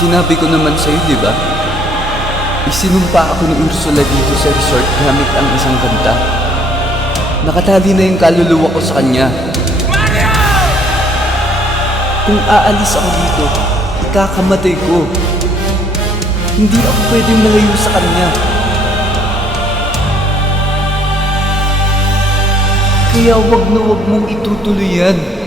Sinabi ko naman sa'yo, di ba? Isinumpa ako ni Ursula dito sa resort gamit ang isang kanta. Nakatali na yung kaluluwa ko sa kanya. Mario! Kung aalis ako dito, ikakamatay ko. Hindi ako pwedeng malayo sa kanya. Kaya wag na wag mong itutuloy yan.